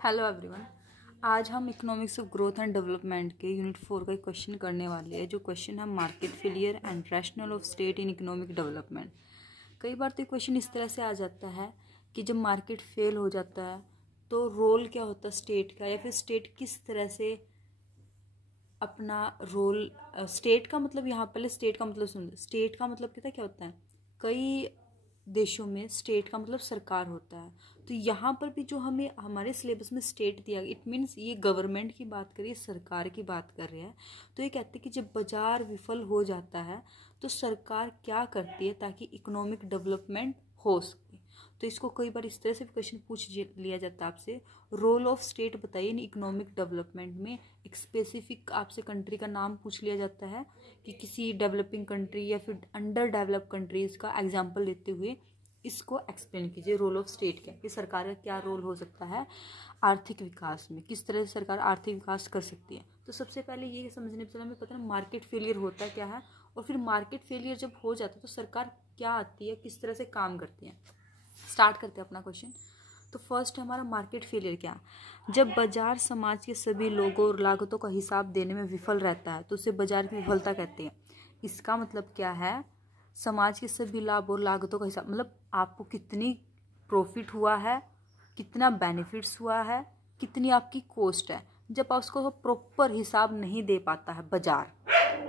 Hello everyone. आज हम economics of growth and development के यूनिट 4 का एक क्वेश्चन करने वाले हैं, जो क्वेश्चन है market failure and rational of state in economic development. कई बार तो क्वेश्चन इस तरह से आ जाता है कि जब मार्केट फेल हो जाता है तो रोल क्या होता है स्टेट का, या फिर स्टेट किस तरह से अपना रोल, स्टेट का मतलब यहाँ पहले स्टेट का मतलब सुन लो। स्टेट का मतलब क्या होता है, कई देशों में स्टेट का मतलब सरकार होता है। तो यहाँ पर भी जो हमें हमारे सिलेबस में स्टेट दिया गया, इट मीन्स ये गवर्नमेंट की बात कर रही है, सरकार की बात कर रहे हैं। तो ये कहते हैं कि जब बाजार विफल हो जाता है तो सरकार क्या करती है ताकि इकोनॉमिक डेवलपमेंट हो सके। तो इसको कई बार इस तरह से क्वेश्चन पूछ लिया जाता है आपसे, रोल ऑफ स्टेट बताइए इन इकोनॉमिक डेवलपमेंट में। एक स्पेसिफिक आपसे कंट्री का नाम पूछ लिया जाता है कि किसी डेवलपिंग कंट्री या फिर अंडर डेवलप कंट्रीज का एग्जाम्पल लेते हुए इसको एक्सप्लेन कीजिए। रोल ऑफ स्टेट क्या, कि सरकार का क्या रोल हो सकता है आर्थिक विकास में, किस तरह से सरकार आर्थिक विकास कर सकती है। तो सबसे पहले ये समझने पर हमें पता है मार्केट फेलियर होता क्या है, और फिर मार्केट फेलियर जब हो जाता है तो सरकार क्या आती है, किस तरह से काम करती है। स्टार्ट करते हैं अपना क्वेश्चन। तो फर्स्ट हमारा मार्केट फेलियर क्या, जब बाजार समाज के सभी लोगों और लागतों का हिसाब देने में विफल रहता है तो उसे बाजार की विफलता कहते हैं। इसका मतलब क्या है, समाज के सभी लाभ और लागतों का हिसाब, मतलब आपको कितनी प्रॉफिट हुआ है, कितना बेनिफिट्स हुआ है, कितनी आपकी कॉस्ट है। जब आप उसको प्रॉपर हिसाब नहीं दे पाता है बाजार,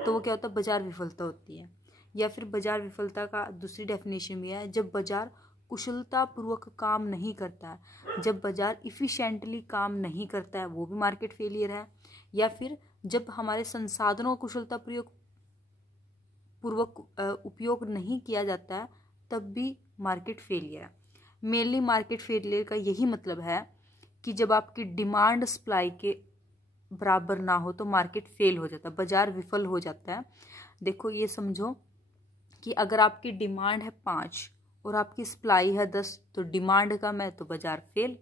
तो वो क्या होता है, बाजार विफलता होती है। या फिर बाजार विफलता का दूसरी डेफिनेशन भी है, जब बाजार कुशलतापूर्वक काम नहीं करता है, जब बाजार इफ़िशेंटली काम नहीं करता है, वो भी मार्केट फेलियर है। या फिर जब हमारे संसाधनों का कुशलतापूर्वक उपयोग नहीं किया जाता है, तब भी मार्केट फेलियर है। मेनली मार्केट फेलियर का यही मतलब है कि जब आपकी डिमांड सप्लाई के बराबर ना हो तो मार्केट फेल हो जाता है, बाजार विफल हो जाता है। देखो ये समझो कि अगर आपकी डिमांड है 5 और आपकी सप्लाई है 10, तो डिमांड कम है तो बाजार फेल।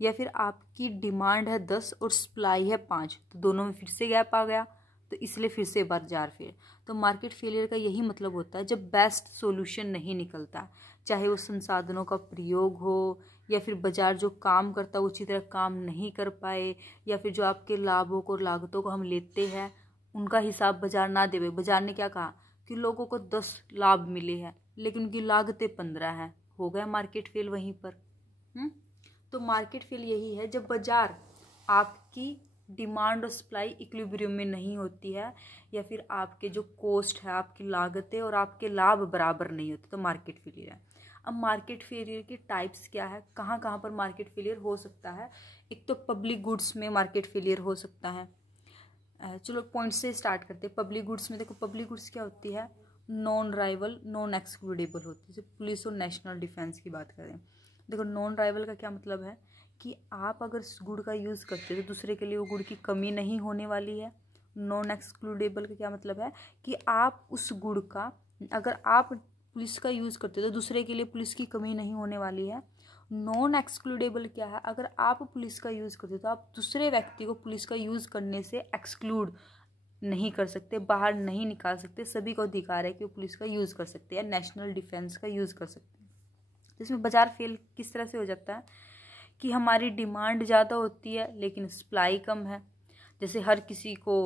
या फिर आपकी डिमांड है 10 और सप्लाई है 5, तो दोनों में फिर से गैप आ गया, तो इसलिए फिर से बाजार फेल। तो मार्केट फेलियर का यही मतलब होता है जब बेस्ट सॉल्यूशन नहीं निकलता, चाहे वो संसाधनों का प्रयोग हो, या फिर बाजार जो काम करता है वो अच्छी तरह काम नहीं कर पाए, या फिर जो आपके लाभों को और लागतों को हम लेते हैं उनका हिसाब बाजार ना देवे। बाजार ने क्या कहा कि लोगों को 10 लाभ मिले हैं लेकिन उनकी लागतें 15 हैं, हो गया मार्केट फेल वहीं पर। तो मार्केट फेल यही है जब बाजार आपकी डिमांड और सप्लाई इक्विलिब्रियम में नहीं होती है, या फिर आपके जो कॉस्ट है, आपकी लागतें और आपके लाभ बराबर नहीं होते, तो मार्केट फेलियर है। अब मार्केट फेलियर के टाइप्स क्या है, कहाँ कहाँ पर मार्केट फेलियर हो सकता है। एक तो पब्लिक गुड्स में मार्केट फेलियर हो सकता है। चलो पॉइंट से स्टार्ट करते हैं। पब्लिक गुड्स में देखो, पब्लिक गुड्स क्या होती है, नॉन राइवल नॉन एक्सक्लूडेबल होती है। जैसे पुलिस और नेशनल डिफेंस की बात करें, देखो नॉन राइवल का क्या मतलब है कि आप अगर उस गुड़ का यूज़ करते हो तो दूसरे के लिए वो गुड़ की कमी नहीं होने वाली है। नॉन एक्सक्लूडेबल का क्या मतलब है कि आप उस गुड़ का, अगर आप पुलिस का यूज़ करते हो तो दूसरे के लिए पुलिस की कमी नहीं होने वाली है। नॉन एक्सक्लूडेबल क्या है, अगर आप पुलिस का यूज़ करते हो तो आप दूसरे व्यक्ति को पुलिस का यूज़ करने से एक्सक्लूड नहीं कर सकते, बाहर नहीं निकाल सकते। सभी को अधिकार है कि वो पुलिस का यूज़ कर सकते हैं, नेशनल डिफेंस का यूज़ कर सकते हैं। तो इसमें बाजार फेल किस तरह से हो जाता है कि हमारी डिमांड ज़्यादा होती है लेकिन सप्लाई कम है। जैसे हर किसी को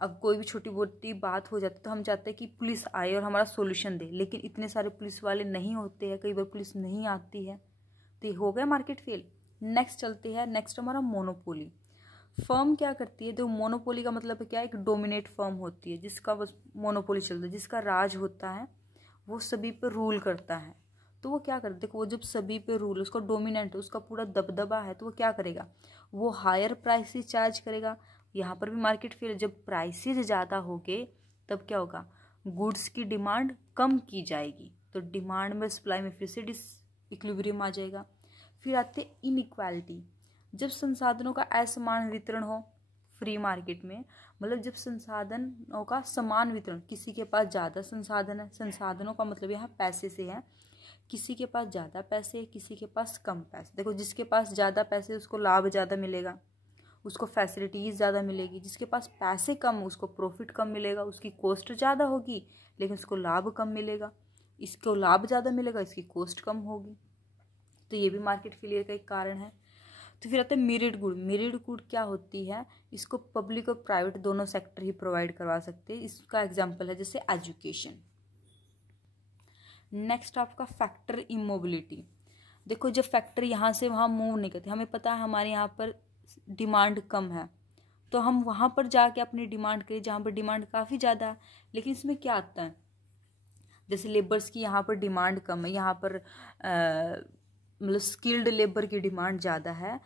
अब कोई भी छोटी मोटी बात हो जाती है तो हम चाहते हैं कि पुलिस आए और हमारा सॉल्यूशन दे, लेकिन इतने सारे पुलिस वाले नहीं होते हैं, कई बार पुलिस नहीं आती है, तो ये हो गया मार्केट फेल। नेक्स्ट चलते हैं, नेक्स्ट हमारा मोनोपोली। फर्म क्या करती है, तो मोनोपोली का मतलब क्या है, एक डोमिनेट फर्म होती है जिसका बस मोनोपोली चलता है, जिसका राज होता है, वो सभी पर रूल करता है। तो वो क्या करते, देखो वो जब सभी पे रूल, उसका डोमिनेंट, उसका पूरा दबदबा है, तो वो क्या करेगा, वो हायर प्राइसेस चार्ज करेगा। यहाँ पर भी मार्केट फेल, जब प्राइसेस ज़्यादा होंगे तब क्या होगा, गुड्स की डिमांड कम की जाएगी, तो डिमांड में सप्लाई में फिर से डिसइक्विलिब्रियम आ जाएगा। फिर आते इनइक्वालिटी, जब संसाधनों का असमान वितरण हो फ्री मार्केट में, मतलब जब संसाधनों का समान वितरण, किसी के पास ज़्यादा संसाधन है, संसाधनों का मतलब यहाँ पैसे से है, किसी के पास ज़्यादा पैसे, किसी के पास कम पैसे। देखो जिसके पास ज़्यादा पैसे उसको लाभ ज़्यादा मिलेगा, उसको फैसिलिटीज़ ज़्यादा मिलेगी। जिसके पास पैसे कम उसको प्रॉफिट कम मिलेगा, उसकी कॉस्ट ज़्यादा होगी लेकिन उसको लाभ कम मिलेगा। इसको लाभ ज़्यादा मिलेगा, इसकी कॉस्ट कम होगी। तो ये भी मार्केट फेलियर का एक कारण है। तो फिर आता है मेरिट गुड। मेरिट गुड क्या होती है, इसको पब्लिक और प्राइवेट दोनों सेक्टर ही प्रोवाइड करवा सकते हैं। इसका एग्जांपल है जैसे एजुकेशन। नेक्स्ट आपका फैक्टर इमोबिलिटी। देखो जब फैक्टर यहाँ से वहाँ मूव नहीं करते, हमें पता है हमारे यहाँ पर डिमांड कम है, तो हम वहाँ पर जाके अपनी डिमांड करें जहाँ पर डिमांड काफ़ी ज़्यादा है। लेकिन इसमें क्या आता है, जैसे लेबर्स की यहाँ पर डिमांड कम है, यहाँ पर मतलब स्किल्ड लेबर की डिमांड ज़्यादा है,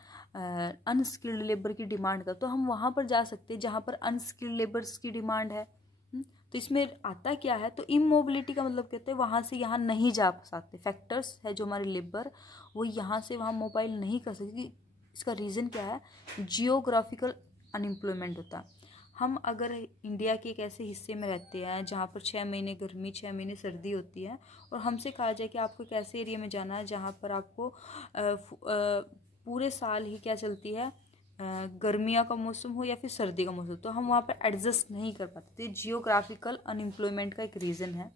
अनस्किल्ड लेबर की डिमांड का, तो हम वहाँ पर जा सकते हैं जहाँ पर अनस्किल्ड लेबर्स की डिमांड है। तो इसमें आता क्या है, तो इमोबिलिटी का मतलब कहते हैं वहाँ से यहाँ नहीं जा सकते। फैक्टर्स है जो हमारे लेबर वो यहाँ से वहाँ मोबाइल नहीं कर सकते। इसका रीज़न क्या है, जियोग्राफिकल अनएम्प्लॉयमेंट होता है। हम अगर इंडिया के एक ऐसे हिस्से में रहते हैं जहाँ पर 6 महीने गर्मी 6 महीने सर्दी होती है, और हमसे कहा जाए कि आपको एक ऐसे एरिया में जाना है जहाँ पर आपको पूरे साल ही क्या चलती है, गर्मियों का मौसम हो या फिर सर्दी का मौसम, तो हम वहाँ पर एडजस्ट नहीं कर पाते। तो जियोग्राफिकल अनएम्प्लॉयमेंट का एक रीज़न है।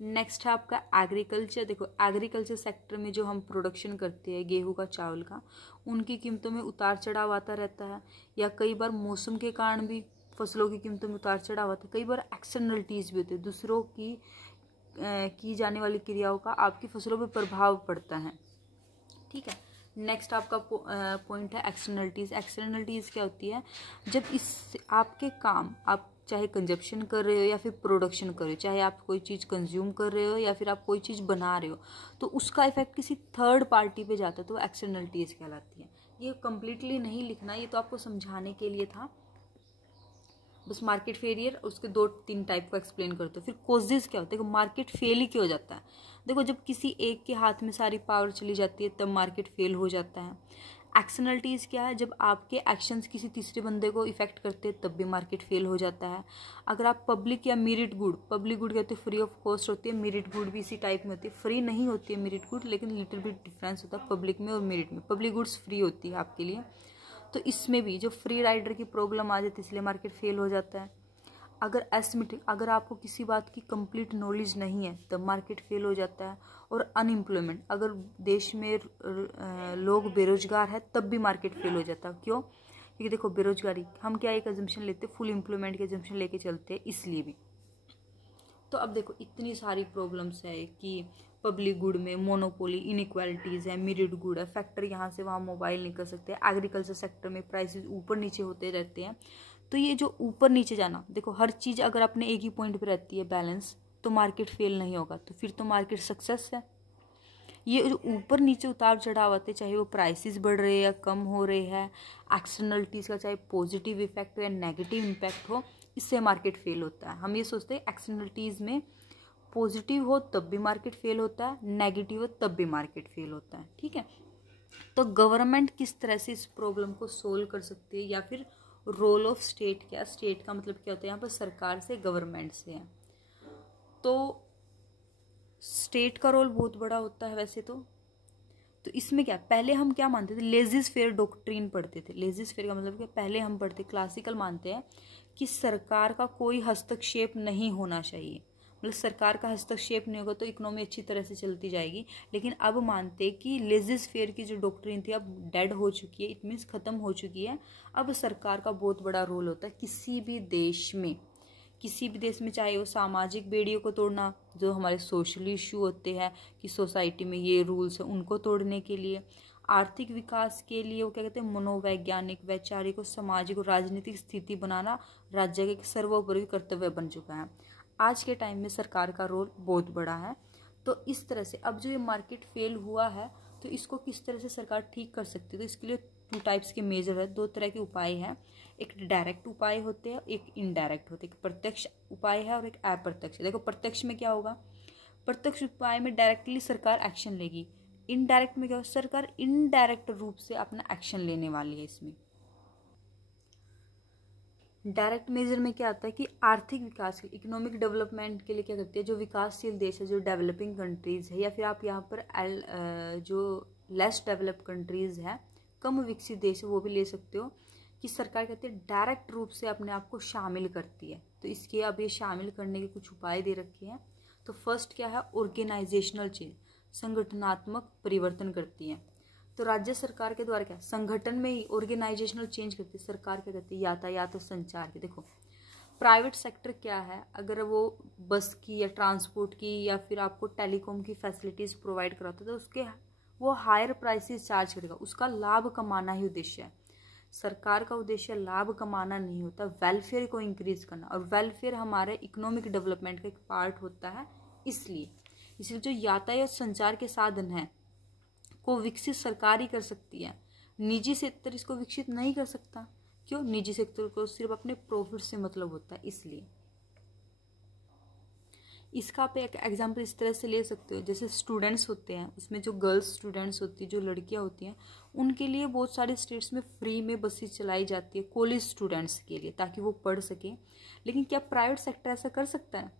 नेक्स्ट है आपका एग्रीकल्चर। देखो एग्रीकल्चर सेक्टर में जो हम प्रोडक्शन करते हैं गेहूं का, चावल का, उनकी कीमतों में उतार चढ़ाव आता रहता है, या कई बार मौसम के कारण भी फसलों की कीमतों में उतार चढ़ाव आता है। कई बार एक्सटर्नलिटीज़ भी होती है, दूसरों की जाने वाली क्रियाओं का आपकी फसलों पर प्रभाव पड़ता है। ठीक है। नेक्स्ट आपका पॉइंट है एक्सटर्नलिटीज़। एक्सटर्नलिटीज़ क्या होती है, जब इस आपके काम आप चाहे कंजप्शन कर रहे हो या फिर प्रोडक्शन कर रहे हो, चाहे आप कोई चीज़ कंज्यूम कर रहे हो या फिर आप कोई चीज़ बना रहे हो, तो उसका इफेक्ट किसी थर्ड पार्टी पे जाता है, तो एक्सटर्नलिटीज़ कहलाती है। ये कम्प्लीटली नहीं लिखना, ये तो आपको समझाने के लिए था। बस मार्केट फेलियर उसके 2-3 टाइप को एक्सप्लेन करते हो। फिर कॉजेज क्या होते हैं, मार्केट फेल ही क्यों हो जाता है। देखो जब किसी एक के हाथ में सारी पावर चली जाती है तब मार्केट फेल हो जाता है। एक्सटर्नलिटीज़ क्या है, जब आपके एक्शंस किसी तीसरे बंदे को इफेक्ट करते हैं तब भी मार्केट फेल हो जाता है। अगर आप पब्लिक या मेरिट गुड, पब्लिक गुड कहते हैं फ्री ऑफ कॉस्ट होती है, मेरिट गुड भी इसी टाइप में होती है। फ्री नहीं होती है मेरिट गुड, लेकिन लिटिल बिट डिफरेंस होता है पब्लिक में और मेरिट में। पब्लिक गुड्स फ्री होती है आपके लिए, तो इसमें भी जो फ्री राइडर की प्रॉब्लम आ जाती है इसलिए मार्केट फेल हो जाता है। अगर एस्टिमेटिंग, अगर आपको किसी बात की कंप्लीट नॉलेज नहीं है तब मार्केट फेल हो जाता है। और अनएम्प्लॉयमेंट, अगर देश में लोग बेरोजगार है तब भी मार्केट फेल हो जाता है। क्यों, क्योंकि देखो बेरोजगारी हम क्या एक अजम्पशन लेते हैं, फुल एम्प्लॉयमेंट की अजम्पशन लेके चलते हैं, इसलिए भी। तो अब देखो इतनी सारी प्रॉब्लम्स है कि पब्लिक गुड में मोनोपोली, इनइक्वालिटीज़ है, मेरिट गुड है, फैक्टर यहाँ से वहाँ मोबाइल नहीं कर सकते, एग्रीकल्चर सेक्टर में प्राइसेस ऊपर नीचे होते रहते हैं। तो ये जो ऊपर नीचे जाना, देखो हर चीज़ अगर अपने एक ही पॉइंट पे रहती है बैलेंस, तो मार्केट फेल नहीं होगा, तो फिर तो मार्केट सक्सेस है। ये जो ऊपर नीचे उतार चढ़ाव आते, चाहे वो प्राइसेस बढ़ रहे हैं या कम हो रहे हैं, एक्सटर्नलिटीज़ का चाहे पॉजिटिव इफेक्ट हो या नेगेटिव इम्पैक्ट हो, इससे मार्केट फेल होता है। हम ये सोचते हैं एक्सटर्नलिटीज़ में पॉजिटिव हो तब भी मार्केट फेल होता है, नेगेटिव हो तब भी मार्केट फेल होता है। ठीक है। तो गवर्नमेंट किस तरह से इस प्रॉब्लम को सोल्व कर सकती है, या फिर रोल ऑफ स्टेट क्या, स्टेट का मतलब क्या होता है यहाँ पर, सरकार से, गवर्नमेंट से है। तो स्टेट का रोल बहुत बड़ा होता है वैसे तो इसमें क्या, पहले हम क्या मानते थे, लेजिस फेयर डॉक्ट्रिन पढ़ते थे। लेजिस फेयर का मतलब क्या, पहले हम पढ़ते क्लासिकल मानते हैं कि सरकार का कोई हस्तक्षेप नहीं होना चाहिए, मतलब सरकार का हस्तक्षेप नहीं होगा तो इकोनॉमी अच्छी तरह से चलती जाएगी। लेकिन अब मानते कि लेजिस फेयर की जो डॉक्ट्रिन थी अब डेड हो चुकी है, इट मीन्स ख़त्म हो चुकी है। अब सरकार का बहुत बड़ा रोल होता है किसी भी देश में, किसी भी देश में, चाहे वो सामाजिक बेड़ियों को तोड़ना, जो हमारे सोशल इशू होते हैं कि सोसाइटी में ये रूल्स हैं उनको तोड़ने के लिए, आर्थिक विकास के लिए वो क्या कहते हैं, मनोवैज्ञानिक, वैचारिक और सामाजिक और राजनीतिक स्थिति बनाना राज्य का एक सर्वोपरि कर्तव्य बन चुका है। आज के टाइम में सरकार का रोल बहुत बड़ा है। तो इस तरह से अब जो ये मार्केट फेल हुआ है तो इसको किस तरह से सरकार ठीक कर सकती है, तो इसके लिए 2 टाइप्स के मेजर है, 2 तरह के उपाय हैं। एक डायरेक्ट उपाय होते हैं, एक इनडायरेक्ट होते हैं। एक प्रत्यक्ष उपाय है और एक अप्रत्यक्ष। देखो प्रत्यक्ष में क्या होगा, प्रत्यक्ष उपाय में डायरेक्टली सरकार एक्शन लेगी, इनडायरेक्ट में क्या होगा, सरकार इनडायरेक्ट रूप से अपना एक्शन लेने वाली है। इसमें डायरेक्ट मेजर में क्या आता है कि आर्थिक विकास के, इकोनॉमिक डेवलपमेंट के लिए क्या करती है, जो विकासशील देश है, जो डेवलपिंग कंट्रीज़ है, या फिर आप यहाँ पर जो लेस डेवलप्ड कंट्रीज़ है, कम विकसित देश है, वो भी ले सकते हो, कि सरकार कहती है डायरेक्ट रूप से अपने आप को शामिल करती है। तो इसके अब ये शामिल करने के कुछ उपाय दे रखे हैं। तो फर्स्ट क्या है, ऑर्गेनाइजेशनल चेंज, संगठनात्मक परिवर्तन करती है। तो राज्य सरकार के द्वारा क्या संगठन में ही ऑर्गेनाइजेशनल चेंज करती है। सरकार क्या करती है यातायात और संचार की। देखो प्राइवेट सेक्टर क्या है, अगर वो बस की या ट्रांसपोर्ट की या फिर आपको टेलीकॉम की फैसिलिटीज प्रोवाइड कराता है तो उसके वो हायर प्राइसेस चार्ज करेगा, उसका लाभ कमाना ही उद्देश्य है। सरकार का उद्देश्य लाभ कमाना नहीं होता, वेलफेयर को इंक्रीज करना, और वेलफेयर हमारे इकोनॉमिक डेवलपमेंट का एक पार्ट होता है। इसलिए जो यातायात संचार के साधन हैं को विकसित सरकार ही कर सकती है, निजी सेक्टर इसको विकसित नहीं कर सकता। क्यों? निजी सेक्टर को सिर्फ अपने प्रॉफिट से मतलब होता है। इसलिए इसका आप एक एग्जाम्पल इस तरह से ले सकते हो, जैसे स्टूडेंट्स होते हैं, उसमें जो गर्ल्स स्टूडेंट्स होती है, जो लड़कियां होती हैं, उनके लिए बहुत सारे स्टेट्स में फ्री में बसेस चलाई जाती है कॉलेज स्टूडेंट्स के लिए, ताकि वो पढ़ सकें। लेकिन क्या प्राइवेट सेक्टर ऐसा कर सकता है?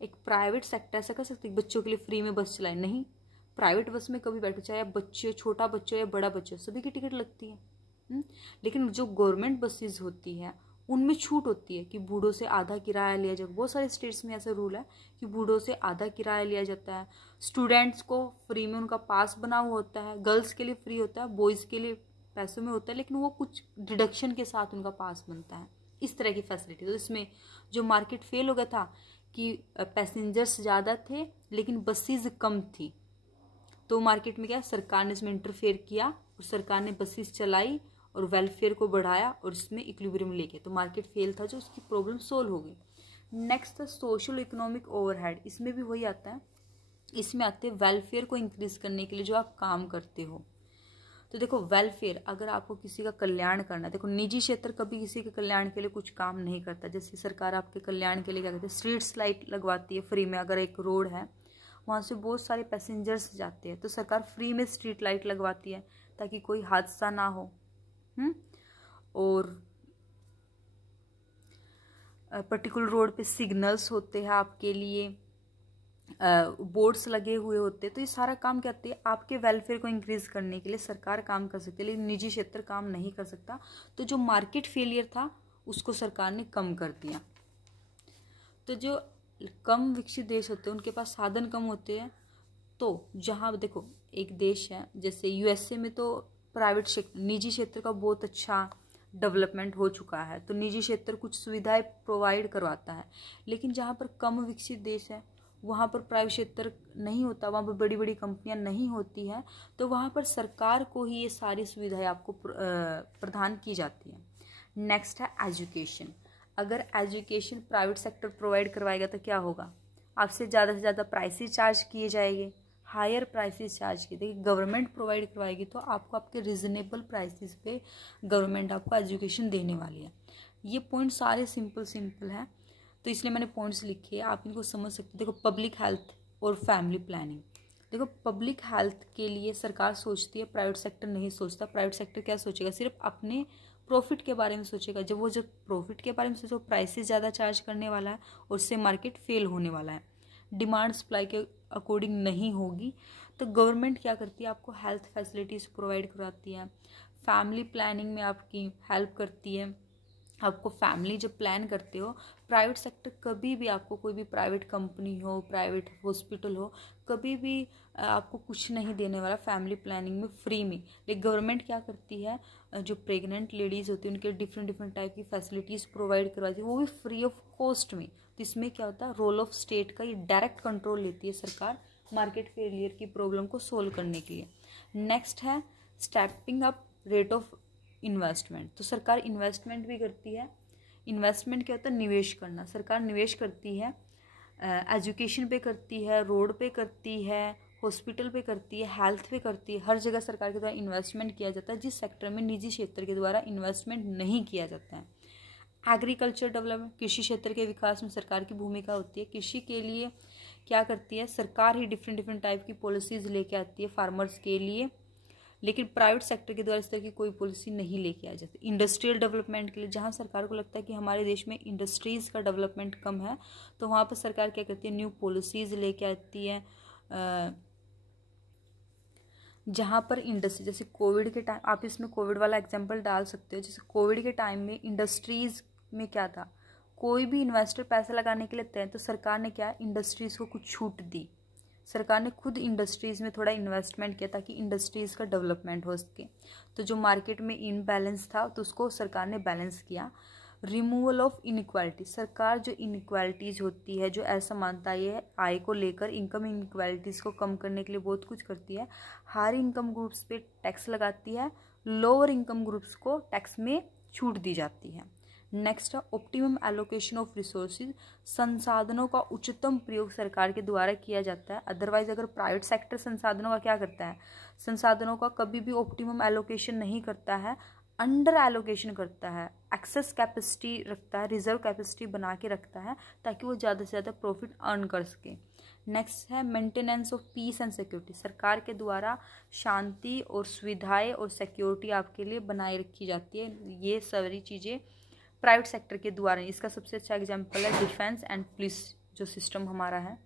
एक प्राइवेट सेक्टर ऐसा कर सकती है बच्चों के लिए फ्री में बस चलाए? नहीं। प्राइवेट बस में कभी बैठो, चाहे बच्चे छोटा बच्चा या बड़ा बच्चा, सभी की टिकट लगती है। लेकिन जो गवर्नमेंट बसेस होती है उनमें छूट होती है कि बूढ़ों से आधा किराया लिया जाए। बहुत सारे स्टेट्स में ऐसा रूल है कि बूढ़ों से आधा किराया लिया जाता है। स्टूडेंट्स को फ्री में उनका पास बना हुआ होता है, गर्ल्स के लिए फ्री होता है, बॉयज़ के लिए पैसों में होता है, लेकिन वो कुछ डिडक्शन के साथ उनका पास बनता है। इस तरह की फैसिलिटी। तो इसमें जो मार्केट फेल हो गया था कि पैसेंजर्स ज़्यादा थे लेकिन बसेज कम थी, तो मार्केट में क्या सरकार ने इसमें इंटरफेयर किया और सरकार ने बसेस चलाई और वेलफेयर को बढ़ाया और इसमें इक्विलिब्रियम लेके, तो मार्केट फेल था जो उसकी प्रॉब्लम सोल्व हो गई। नेक्स्ट था सोशल इकोनॉमिक ओवरहेड। इसमें भी वही आता है, इसमें आते हैं वेलफेयर को इंक्रीज करने के लिए जो आप काम करते हो। तो देखो वेलफेयर, अगर आपको किसी का कल्याण करना है, देखो निजी क्षेत्र कभी किसी के कल्याण के लिए कुछ काम नहीं करता। जैसे सरकार आपके कल्याण के लिए क्या करती है, स्ट्रीट्स लाइट लगवाती है फ्री में। अगर एक रोड है वहाँ से बहुत सारे पैसेंजर्स जाते हैं तो सरकार फ्री में स्ट्रीट लाइट लगवाती है ताकि कोई हादसा ना हो। और पर्टिकुलर रोड पे सिग्नल्स होते हैं आपके लिए, बोर्ड्स लगे हुए होते हैं। तो ये सारा काम क्या होती है, आपके वेलफेयर को इंक्रीज करने के लिए सरकार काम कर सकती है, लेकिन निजी क्षेत्र काम नहीं कर सकता। तो जो मार्केट फेलियर था उसको सरकार ने कम कर दिया। तो जो कम विकसित देश होते हैं उनके पास साधन कम होते हैं। तो जहाँ देखो एक देश है जैसे यूएसए में, तो प्राइवेट क्षेत्र निजी क्षेत्र का बहुत अच्छा डेवलपमेंट हो चुका है, तो निजी क्षेत्र कुछ सुविधाएं प्रोवाइड करवाता है। लेकिन जहाँ पर कम विकसित देश है वहाँ पर प्राइवेट क्षेत्र नहीं होता, वहाँ पर बड़ी बड़ी कंपनियां नहीं होती हैं, तो वहाँ पर सरकार को ही ये सारी सुविधाएं आपको प्रदान की जाती हैं। नेक्स्ट है एजुकेशन। अगर एजुकेशन प्राइवेट सेक्टर प्रोवाइड करवाएगा तो क्या होगा, आपसे ज़्यादा से ज़्यादा प्राइसेस चार्ज किए जाएंगे, हायर प्राइसेस चार्ज किए। देखिए गवर्नमेंट प्रोवाइड करवाएगी तो आपको आपके रिजनेबल प्राइसेस पे गवर्नमेंट आपको एजुकेशन देने वाली है। ये पॉइंट सारे सिंपल हैं, तो इसलिए मैंने पॉइंट्स लिखे हैं, आप इनको समझ सकते हैं। देखो पब्लिक हेल्थ और फैमिली प्लानिंग। देखो पब्लिक हेल्थ के लिए सरकार सोचती है, प्राइवेट सेक्टर नहीं सोचता। प्राइवेट सेक्टर क्या सोचेगा, सिर्फ अपने प्रॉफिट जब प्रॉफिट के बारे में सोचो, प्राइसेस ज़्यादा चार्ज करने वाला है और उससे मार्केट फेल होने वाला है, डिमांड सप्लाई के अकॉर्डिंग नहीं होगी। तो गवर्नमेंट क्या करती है, आपको हेल्थ फैसिलिटीज़ प्रोवाइड कराती है, फैमिली प्लानिंग में आपकी हेल्प करती है। आपको फैमिली जब प्लान करते हो, प्राइवेट सेक्टर कभी भी आपको, कोई भी प्राइवेट कंपनी हो, प्राइवेट हॉस्पिटल हो, कभी भी आपको कुछ नहीं देने वाला फैमिली प्लानिंग में फ्री में। लेकिन गवर्नमेंट क्या करती है, जो प्रेग्नेंट लेडीज़ होती है उनके डिफरेंट टाइप की फैसिलिटीज़ प्रोवाइड करवाती है, वो भी फ्री ऑफ कॉस्ट में। तो इसमें क्या होता है, रोल ऑफ स्टेट का ये डायरेक्ट कंट्रोल लेती है सरकार मार्केट फेलियर की प्रॉब्लम को सोल्व करने के लिए। नेक्स्ट है stepping up rate of investment. तो सरकार इन्वेस्टमेंट भी करती है। इन्वेस्टमेंट क्या होता है, निवेश करना। सरकार निवेश करती है, एजुकेशन पे करती है, रोड पे करती है, हॉस्पिटल पे करती है, हेल्थ पे करती है। हर जगह सरकार के द्वारा इन्वेस्टमेंट किया जाता है जिस सेक्टर में निजी क्षेत्र के द्वारा इन्वेस्टमेंट नहीं किया जाता है। एग्रीकल्चर डेवलपमेंट, कृषि क्षेत्र के विकास में सरकार की भूमिका होती है। कृषि के लिए क्या करती है, सरकार ही डिफरेंट टाइप की पॉलिसीज़ लेके आती है फार्मर्स के लिए, लेकिन प्राइवेट सेक्टर के द्वारा इस तरह की कोई पॉलिसी नहीं लेके आ जाती। इंडस्ट्रियल डेवलपमेंट के लिए, जहाँ सरकार को लगता है कि हमारे देश में इंडस्ट्रीज़ का डेवलपमेंट कम है, तो वहाँ पर सरकार क्या करती है, न्यू पॉलिसीज़ लेके आती है। जहाँ पर इंडस्ट्री, जैसे कोविड के टाइम, आप इसमें कोविड वाला एग्जांपल डाल सकते हो। जैसे कोविड के टाइम में इंडस्ट्रीज़ में क्या था, कोई भी इन्वेस्टर पैसा लगाने के लिए तय, तो सरकार ने क्या इंडस्ट्रीज़ को कुछ छूट दी, सरकार ने खुद इंडस्ट्रीज़ में थोड़ा इन्वेस्टमेंट किया ताकि इंडस्ट्रीज़ का डेवलपमेंट हो सके। तो जो मार्केट में इनबैलेंस था तो उसको सरकार ने बैलेंस किया। रिमूवल ऑफ इनइक्वालिटी, सरकार जो इनइक्वालिटीज़ होती है, जो असमानता है आय को लेकर, इनकम इनइक्वालिटीज़ को कम करने के लिए बहुत कुछ करती है। हाई इनकम ग्रुप्स पे टैक्स लगाती है, लोअर इनकम ग्रुप्स को टैक्स में छूट दी जाती है। नेक्स्ट है ऑप्टिमम एलोकेशन ऑफ रिसोर्सेज, संसाधनों का उच्चतम प्रयोग सरकार के द्वारा किया जाता है। अदरवाइज अगर प्राइवेट सेक्टर संसाधनों का क्या करता है, संसाधनों का कभी भी ऑप्टिमम एलोकेशन नहीं करता है, अंडर एलोकेशन करता है, एक्सेस कैपेसिटी रखता है, रिजर्व कैपेसिटी बना के रखता है ताकि वो ज़्यादा से ज़्यादा प्रॉफिट अर्न कर सके। नेक्स्ट है maintenance of peace and security, सरकार के द्वारा शांति और सुविधाएं और सिक्योरिटी आपके लिए बनाए रखी जाती है। ये सारी चीज़ें प्राइवेट सेक्टर के द्वारा। इसका सबसे अच्छा एग्जांपल है डिफेंस एंड पुलिस जो सिस्टम हमारा है।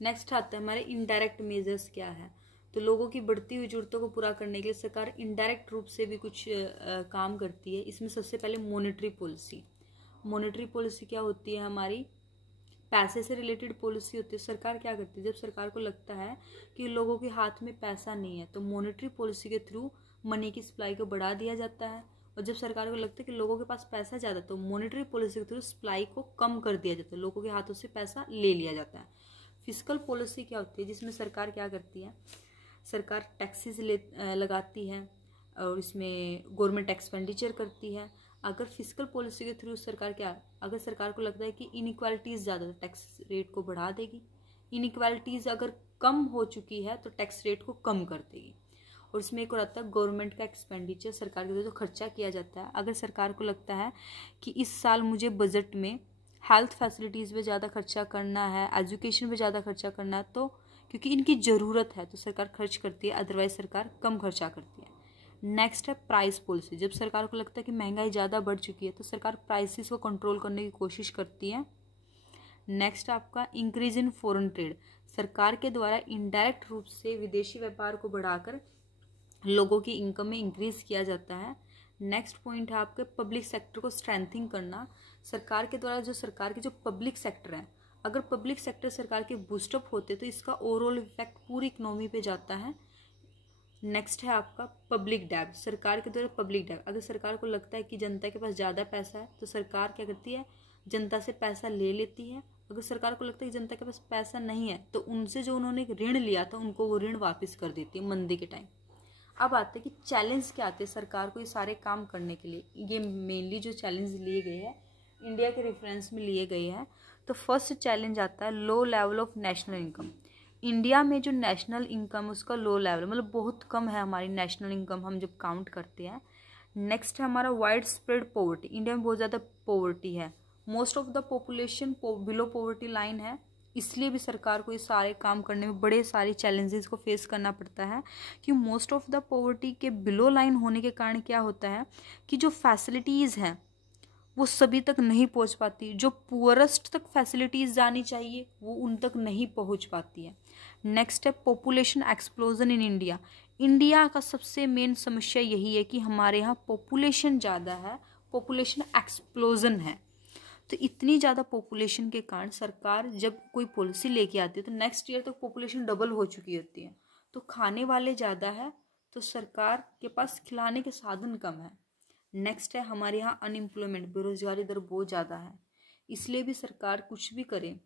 नेक्स्ट आता है हमारे इनडायरेक्ट मेजर्स क्या है। तो लोगों की बढ़ती हुई जरूरतों को पूरा करने के लिए सरकार इनडायरेक्ट रूप से भी कुछ काम करती है। इसमें सबसे पहले मॉनेटरी पॉलिसी। मॉनेटरी पॉलिसी क्या होती है, हमारी पैसे से रिलेटेड पॉलिसी होती है। सरकार क्या करती है, जब सरकार को लगता है कि लोगों के हाथ में पैसा नहीं है तो मॉनेटरी पॉलिसी के थ्रू मनी की सप्लाई को बढ़ा दिया जाता है। और जब सरकार को लगता है कि लोगों के पास पैसा ज़्यादा तो मॉनेटरी पॉलिसी के थ्रू सप्लाई को कम कर दिया जाता है, लोगों के हाथों से पैसा ले लिया जाता है। फिस्कल पॉलिसी क्या होती है, जिसमें सरकार क्या करती है, सरकार टैक्सेस लगाती है और इसमें गवर्नमेंट एक्सपेंडिचर करती है। अगर फिस्कल पॉलिसी के थ्रू सरकार क्या, अगर सरकार को लगता है कि इनइक्वालिटीज़ ज़्यादा है टैक्स रेट को बढ़ा देगी, इनइक्वालिटीज़ अगर कम हो चुकी है तो टैक्स रेट को कम कर देगी। और इसमें एक और आता है गवर्नमेंट का एक्सपेंडिचर, सरकार के द्वारा जो खर्चा किया जाता है। अगर सरकार को लगता है कि इस साल मुझे बजट में हेल्थ फैसिलिटीज़ पे ज़्यादा खर्चा करना है, एजुकेशन पे ज़्यादा खर्चा करना है, तो क्योंकि इनकी ज़रूरत है तो सरकार खर्च करती है, अदरवाइज सरकार कम खर्चा करती है। नेक्स्ट है प्राइस पॉलिसी। जब सरकार को लगता है कि महंगाई ज़्यादा बढ़ चुकी है तो सरकार प्राइसेस को कंट्रोल करने की कोशिश करती है। नेक्स्ट आपका इंक्रीज इन फॉरेन ट्रेड, सरकार के द्वारा इनडायरेक्ट रूप से विदेशी व्यापार को बढ़ाकर लोगों की इनकम में इंक्रीज किया जाता है। नेक्स्ट पॉइंट है आपके पब्लिक सेक्टर को स्ट्रेंथिंग करना, सरकार के द्वारा जो सरकार के जो पब्लिक सेक्टर है, अगर पब्लिक सेक्टर सरकार के बूस्टअप होते तो इसका ओवरऑल इफेक्ट पूरी इकोनॉमी पे जाता है। नेक्स्ट है आपका पब्लिक डेब्ट, सरकार के द्वारा पब्लिक डेब्ट, अगर सरकार को लगता है कि जनता के पास ज़्यादा पैसा है तो सरकार क्या करती है, जनता से पैसा ले लेती है। अगर सरकार को लगता है कि जनता के पास पैसा नहीं है तो उनसे जो उन्होंने ऋण लिया था उनको वो ऋण वापस कर देती है मंदी के टाइम। अब आते हैं कि चैलेंज क्या आते हैं सरकार को ये सारे काम करने के लिए। ये मेनली जो चैलेंज लिए गए हैं इंडिया के रेफरेंस में लिए गए हैं। तो फर्स्ट चैलेंज आता है low level of national income. India में जो नेशनल इनकम उसका लो लेवल, मतलब बहुत कम है हमारी नेशनल इनकम हम जब काउंट करते हैं। नेक्स्ट है हमारा वाइड स्प्रेड पॉवर्टी, इंडिया में बहुत ज़्यादा पॉवर्टी है, most of the population below poverty line है, इसलिए भी सरकार को ये सारे काम करने में बड़े सारे चैलेंजेस को फेस करना पड़ता है। कि मोस्ट ऑफ द पॉवर्टी के बिलो लाइन होने के कारण क्या होता है कि जो फैसिलिटीज़ हैं वो सभी तक नहीं पहुंच पाती, जो पुअरेस्ट तक फैसिलिटीज़ जानी चाहिए वो उन तक नहीं पहुंच पाती है। नेक्स्ट है population explosion in India, India का सबसे मेन समस्या यही है कि हमारे यहाँ पॉपुलेशन ज़्यादा है, पॉपुलेशन एक्सप्लोजन है। तो इतनी ज़्यादा पॉपुलेशन के कारण सरकार जब कोई पॉलिसी लेके आती है तो नेक्स्ट ईयर तक पॉपुलेशन डबल हो चुकी होती है, तो खाने वाले ज़्यादा है तो सरकार के पास खिलाने के साधन कम है। नेक्स्ट है हमारे यहाँ अनएम्प्लॉयमेंट, बेरोजगारी दर बहुत ज़्यादा है, इसलिए भी सरकार कुछ भी करे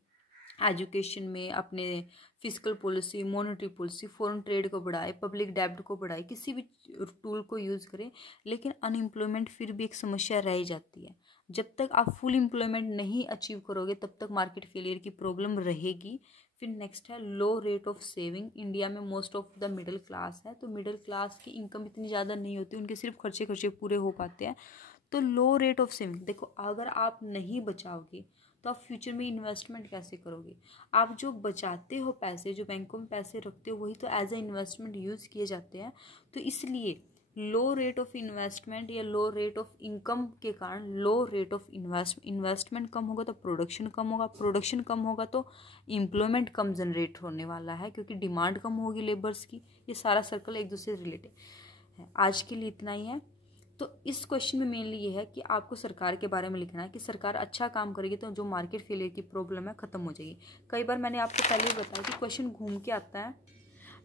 एजुकेशन में, अपने physical policy, monetary policy, foreign trade को बढ़ाए, पब्लिक डेब्ट को बढ़ाए, किसी भी टूल को यूज़ करें, लेकिन अनएम्प्लॉयमेंट फिर भी एक समस्या रह जाती है। जब तक आप फुल एम्प्लॉयमेंट नहीं अचीव करोगे तब तक मार्केट फेलियर की प्रॉब्लम रहेगी। फिर नेक्स्ट है लो रेट ऑफ सेविंग, इंडिया में most of the middle class है तो मिडिल क्लास की इनकम इतनी ज़्यादा नहीं होती, उनके सिर्फ खर्चे पूरे हो पाते हैं। तो लो रेट ऑफ सेविंग, देखो अगर आप नहीं बचाओगे तो आप फ्यूचर में इन्वेस्टमेंट कैसे करोगे। आप जो बचाते हो पैसे, जो बैंकों में पैसे रखते हो वही तो एज ए इन्वेस्टमेंट यूज़ किए जाते हैं। तो इसलिए लो रेट ऑफ इन्वेस्टमेंट या लो रेट ऑफ इनकम के कारण लो रेट ऑफ इन्वेस्टमेंट कम होगा तो प्रोडक्शन कम होगा, प्रोडक्शन कम होगा तो एम्प्लॉयमेंट कम जनरेट होने वाला है क्योंकि डिमांड कम होगी लेबर्स की। ये सारा सर्कल एक दूसरे से रिलेटेड है। आज के लिए इतना ही है। तो इस क्वेश्चन में मेनली ये है कि आपको सरकार के बारे में लिखना है कि सरकार अच्छा काम करेगी तो जो मार्केट फेलियर की प्रॉब्लम है ख़त्म हो जाएगी। कई बार मैंने आपको पहले ही बताया कि क्वेश्चन घूम के आता है,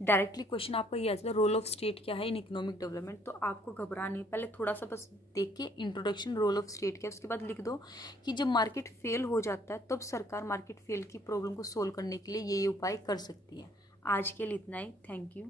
डायरेक्टली क्वेश्चन आपका ये आता है रोल ऑफ स्टेट क्या है इन इकोनॉमिक डेवलपमेंट। तो आपको घबरा नहीं, पहले थोड़ा सा बस देख के इंट्रोडक्शन रोल ऑफ स्टेट क्या है, उसके बाद लिख दो कि जब मार्केट फेल हो जाता है तब सरकार मार्केट फेल की प्रॉब्लम को सोल्व करने के लिए ये उपाय कर सकती है। आज के लिए इतना ही। Thank you.